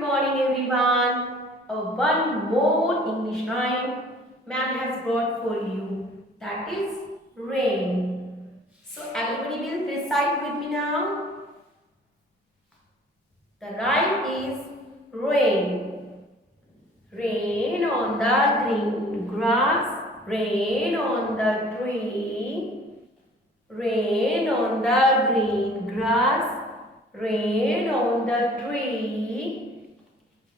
morning everyone. One more English rhyme man has brought for you. That is rain. So everybody will recite with me now. The rhyme is rain. Rain on the green grass. Rain on the tree. Rain on the green grass. Rain on the tree.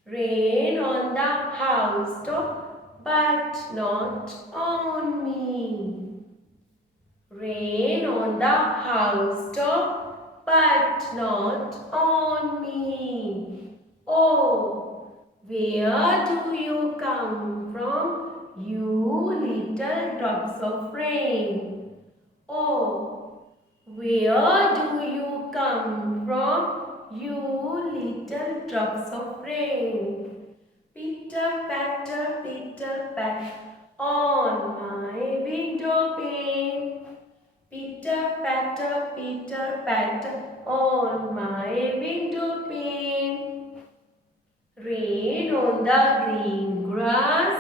Rain on the housetop, but not on me. Rain on the housetop, but not on me. Oh, where do you come from, you little drops of rain? Oh, where do you come from, you little drops of rain? Pitter pat on my window pane. Pitter pat on my window pane. Rain on the green grass,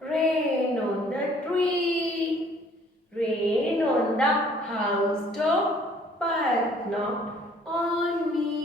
rain on the tree, rain on the housetop, but not on me.